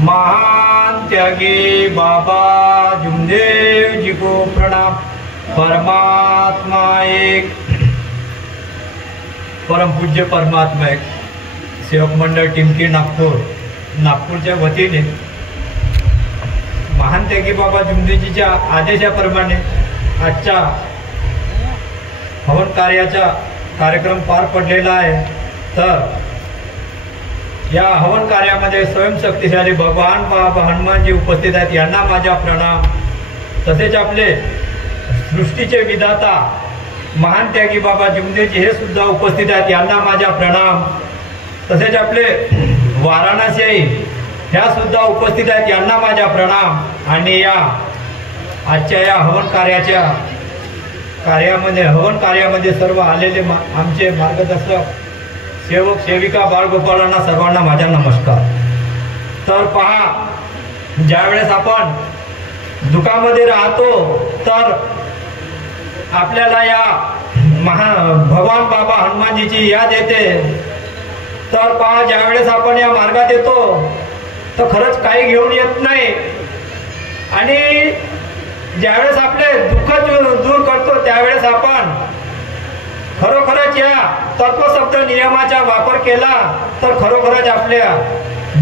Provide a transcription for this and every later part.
महान त्यागी बाबा जुमदेव जी को प्रणाम। परमात्मा एक, परम पूज्य परमात्मा एक, सेवक मंडळ टिमकी नागपूरच्या वतीने महान त्यागी बाबा जुमदेवजीच्या आदेशाप्रमाणे आजच्या हवन कार्याचा कार्यक्रम पार पडलेला आहे। तर या हवन कार्यामध्ये स्वयंशक्तिशाली भगवान बाबा हनुमानजी उपस्थित आहेत, यांना माझा प्रणाम। तसेच आपले सृष्टीचे विधाता महान त्यागी बाबा जुमदेवजी हे सुद्धा उपस्थित आहेत, यांना माझा प्रणाम। तसेच आपले वाराणसी ह्या सुद्धा उपस्थित आहेत, यांना माझा प्रणाम। आणि या आजच्या या हवन कार्यामध्ये सर्व आलेले आमचे मार्गदर्शक सेवक सेविका बाळगोपाळांना सर्वांना माझा नमस्कार। तर पहा, ज्यावेळेस आपण दुःखामध्ये राहतो तर आपल्याला या भगवान बाबा हनुमानजीची याद येते। तर पहा, ज्यावेळेस आपण या मार्गात येतो तर खरंच काही घेऊन येत नाही, आणि ज्यावेळेस आपले दुःख दूर करतो त्यावेळेस आपण खरोखरच या तत्वशब्द नियमाचा वापर केला तर खरोखरच आपल्या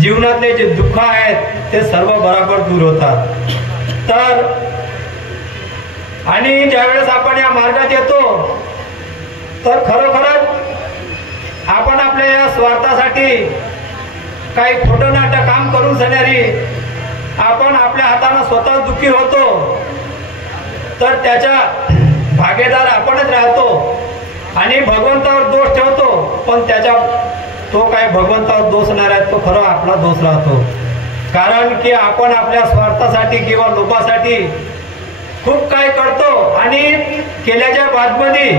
जीवनातले जे दुःख आहेत ते सर्व बरोबर दूर होतात। तर आणि ज्यावेळेस आपण या मार्गात येतो तर खरोखरच आपण आपल्या या स्वार्थासाठी काही खोटं नाटक काम करून सणारी आपण आपल्या हाताने स्वतः दुःखी होतो, तर त्याच्या भागीदार आपणच राहतो आणि भगवंतावर दोष ठेवतो, पण तो काय भगवंतावर दोष नाही राहत, तो खरा आपला दोष राहतो। कारण की आपण आपल्या स्वार्थासाठी किंवा लोभासाठी खूप काय करतो आणि केल्याच्या बादमध्ये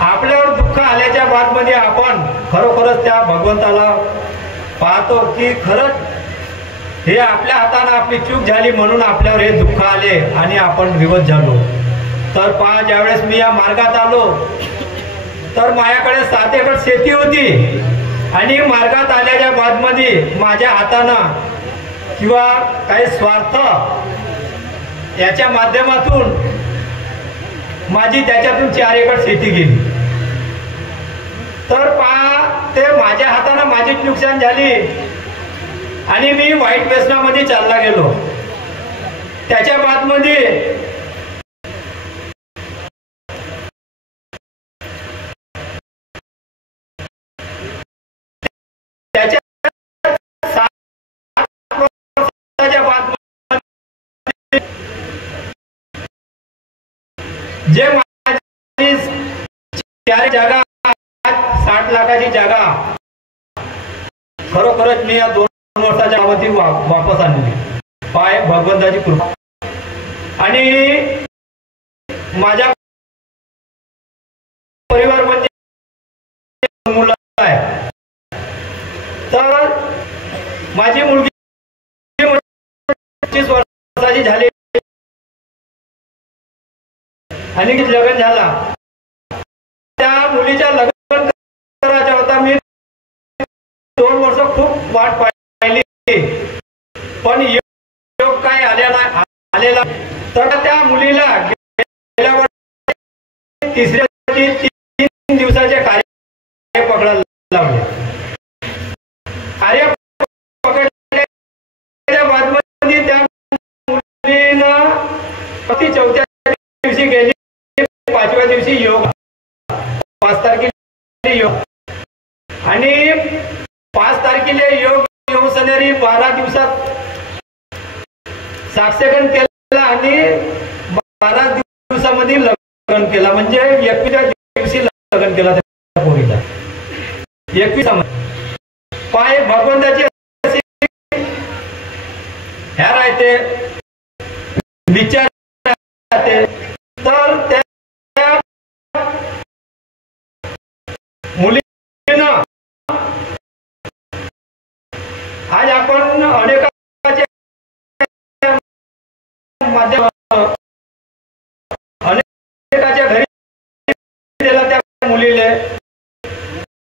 आपल्यावर दुःख आल्याच्या बादमध्ये आपण खरोखरच त्या भगवंताला पाहतो की खरंच हे आपल्या हाताने आपली चूक झाली म्हणून आपल्यावर हे दुःख आले आणि आपण विवश झालो। तर पहा, ज्यावेळेस मी या मार्गात आलो तर माझ्याकडे 7 एकर शेती होती, आणि मार्गात आल्याच्या बादमध्ये माझ्या हातानं किंवा काही स्वार्थ याच्या माध्यमातून माझी त्याच्यातून 4 एकर शेती गेली। तर पहा, ते माझ्या हाताने माझीच नुकसान झाली आणि मी वाईट व्यसनामध्ये चालला गेलो। त्याच्या बादमध्ये जे माझी 4 जागा 60 लाखाची जागा खरोखरच मी या 2 वर्षाच्या अवधी वापस आणली, पाय भगवंताची कृपा। आणि माझ्या परिवार म्हणजे मुलं आहे, तर माझी मुलगी 25 वर्षाची झाली आणि लग्न झाला। त्या मुलीच्या लग्न करायचा होता, मी 2 वर्ष खूप वाट पाहिली, पण योग काय आलेला। तर त्या मुलीला गेल्या वर्षी 3 दिवसाचे कार्य पकडायला लावले। कार्य पकडल्याच्या बादमध्ये त्या मुलीनं प्रति 4थ्या दिवशी गेली, 5व्या दिवशी योग, 5 तारखेला योग, आणि 5 तारखेला योग येऊन सणारी 12 दिवसात साक्षगण केला आणि 12 दिवसामध्ये लग्न केला, म्हणजे 21व्या दिवशी लग्न केला त्या पोरीला। 21 पाय भगवंताची ह्या राहते विचार राहते। तर त्या मुलीनं आज आपण अनेकाच्या माध्यम अनेकाच्या घरी दिला त्या मुलीले।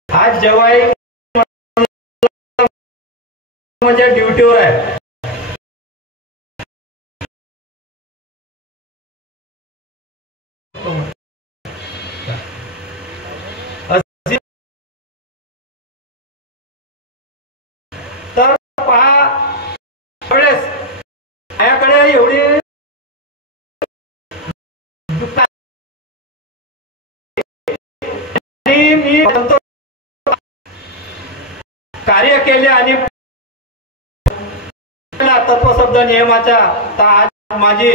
आज जवाई म्हणजे ड्युटीवर आहे, कार्य केले आणि तत्वशब्द नियमाच्या आज माझी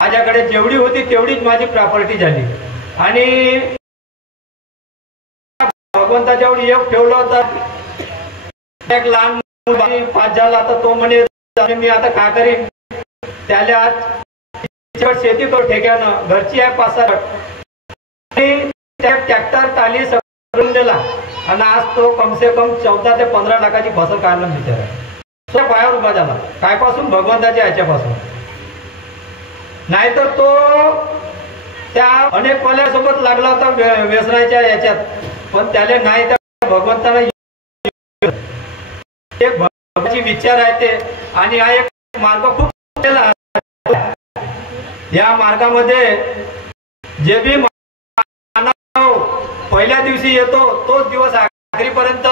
माझ्याकडे जेवढी होती तेवढीच माझी प्रॉपर्टी झाली आणि भगवंताच्या एवढी एक ठेवला होता. एक लहान मुल 5 झाला तर तो म्हणे मी आता काय करीन. त्याला आज शेती तो ठेक्यानं घरची आहे 5-6 ट्रॅक्टर टाली करून दिला आणि आज तो कमसे कम 14 ते 15 लाखाची फसल काढला बिचारा. तो पायावर उभा झाला कायपासून भगवंताच्या ह्याच्यापासून. नाहीतर तो त्या अनेक पल्यासोबत लागला होता व्यसनाच्या याच्यात पण त्याला नाही त्या भगवंताला एक भगवानची विचार आहे ते आणि हा एक मार्ग खूप या मार्गामध्ये जे बी मानव पहिल्या दिवशी येतो तोच दिवस आखरीपर्यंत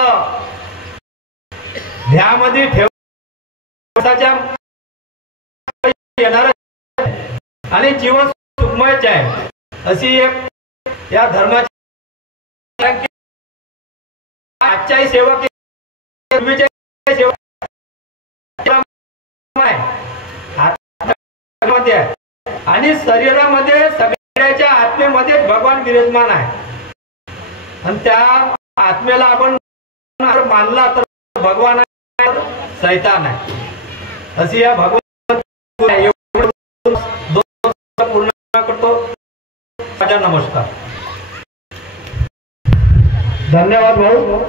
ध्यामध्ये ठेवण्याच्या येणार आणि जीवन सुखमयच आहे अशी एक या धर्माची आजच्याही सेवक आणि शरीरामध्ये सगळ्याच्या आत्मेमध्ये भगवान विराजमान आहे आणि त्या आत्मेला आपण मानला तर भगवान सैतान आहे अशी या भगवान पूर्ण करतो. माझा नमस्कार. धन्यवाद भाऊ.